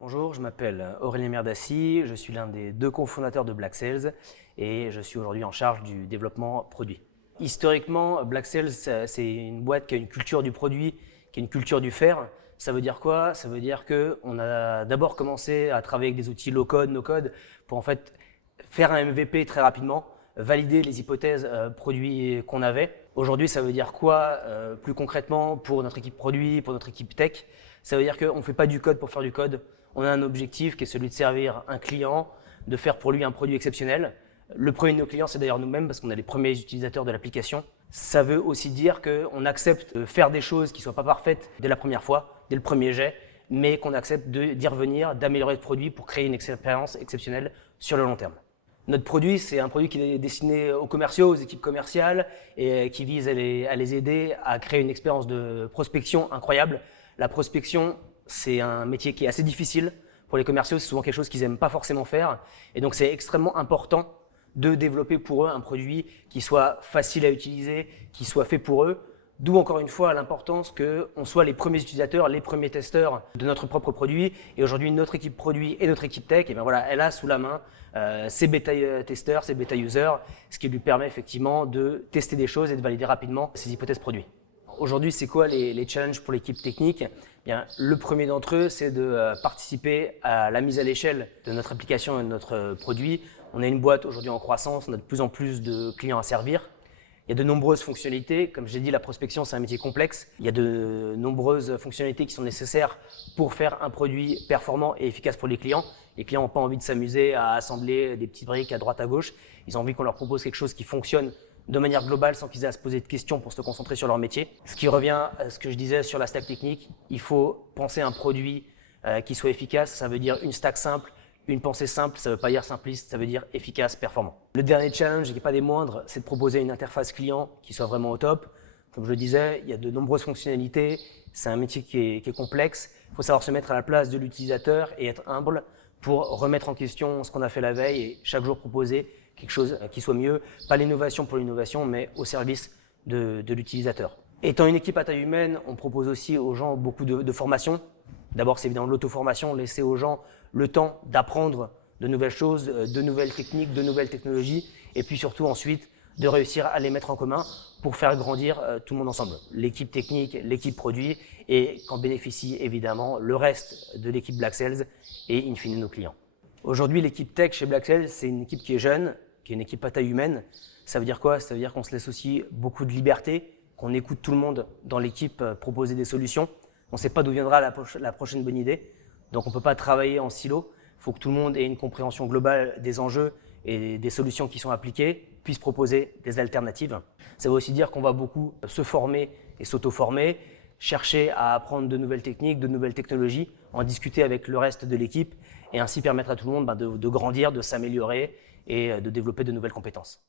Bonjour, je m'appelle Aurélien Merdassi, je suis l'un des deux cofondateurs de Black Sales et je suis aujourd'hui en charge du développement produit. Historiquement, Black Sales, c'est une boîte qui a une culture du produit, qui a une culture du faire. Ça veut dire quoi? Ça veut dire qu'on a d'abord commencé à travailler avec des outils low-code, no-code pour en fait faire un MVP très rapidement, valider les hypothèses produits qu'on avait. Aujourd'hui, ça veut dire quoi plus concrètement pour notre équipe produit, pour notre équipe tech? Ça veut dire qu'on ne fait pas du code pour faire du code. On a un objectif qui est celui de servir un client, de faire pour lui un produit exceptionnel. Le premier de nos clients, c'est d'ailleurs nous-mêmes parce qu'on est les premiers utilisateurs de l'application. Ça veut aussi dire qu'on accepte de faire des choses qui ne soient pas parfaites dès la première fois, dès le premier jet, mais qu'on accepte d'y revenir, d'améliorer le produit pour créer une expérience exceptionnelle sur le long terme. Notre produit, c'est un produit qui est destiné aux commerciaux, aux équipes commerciales et qui vise à les aider à créer une expérience de prospection incroyable. La prospection, c'est un métier qui est assez difficile. Pour les commerciaux, c'est souvent quelque chose qu'ils n'aiment pas forcément faire. Et donc, c'est extrêmement important de développer pour eux un produit qui soit facile à utiliser, qui soit fait pour eux. D'où encore une fois l'importance qu'on soit les premiers utilisateurs, les premiers testeurs de notre propre produit. Et aujourd'hui, notre équipe produit et notre équipe tech, et bien voilà, elle a sous la main ses bêta testeurs, ses bêta users, ce qui lui permet effectivement de tester des choses et de valider rapidement ses hypothèses produits. Aujourd'hui, c'est quoi les challenges pour l'équipe technique? Bien, le premier d'entre eux, c'est de participer à la mise à l'échelle de notre application et de notre produit. On est une boîte aujourd'hui en croissance, on a de plus en plus de clients à servir. Il y a de nombreuses fonctionnalités. Comme j'ai dit, la prospection, c'est un métier complexe. Il y a de nombreuses fonctionnalités qui sont nécessaires pour faire un produit performant et efficace pour les clients. Les clients n'ont pas envie de s'amuser à assembler des petites briques à droite à gauche. Ils ont envie qu'on leur propose quelque chose qui fonctionne de manière globale sans qu'ils aient à se poser de questions pour se concentrer sur leur métier. Ce qui revient à ce que je disais sur la stack technique, il faut penser un produit qui soit efficace. Ça veut dire une stack simple, une pensée simple, ça ne veut pas dire simpliste, ça veut dire efficace, performant. Le dernier challenge, qui n'est pas des moindres, c'est de proposer une interface client qui soit vraiment au top. Comme je le disais, il y a de nombreuses fonctionnalités, c'est un métier qui est complexe. Il faut savoir se mettre à la place de l'utilisateur et être humble pour remettre en question ce qu'on a fait la veille et chaque jour proposer quelque chose qui soit mieux, pas l'innovation pour l'innovation, mais au service de l'utilisateur. Étant une équipe à taille humaine, on propose aussi aux gens beaucoup de formations. D'abord, c'est évidemment l'auto-formation, laisser aux gens le temps d'apprendre de nouvelles choses, de nouvelles techniques, de nouvelles technologies, et puis surtout ensuite de réussir à les mettre en commun pour faire grandir tout le monde ensemble. L'équipe technique, l'équipe produit, et qu'en bénéficie évidemment le reste de l'équipe Black Sales et in fine nos clients. Aujourd'hui, l'équipe tech chez Black Sales, c'est une équipe qui est jeune, qui est une équipe à taille humaine. Ça veut dire quoi? Ça veut dire qu'on se laisse aussi beaucoup de liberté, qu'on écoute tout le monde dans l'équipe proposer des solutions. On ne sait pas d'où viendra la prochaine bonne idée, donc on ne peut pas travailler en silo. Il faut que tout le monde ait une compréhension globale des enjeux et des solutions qui sont appliquées, puisse proposer des alternatives. Ça veut aussi dire qu'on va beaucoup se former et s'auto-former, chercher à apprendre de nouvelles techniques, de nouvelles technologies, en discuter avec le reste de l'équipe et ainsi permettre à tout le monde de grandir, de s'améliorer et de développer de nouvelles compétences.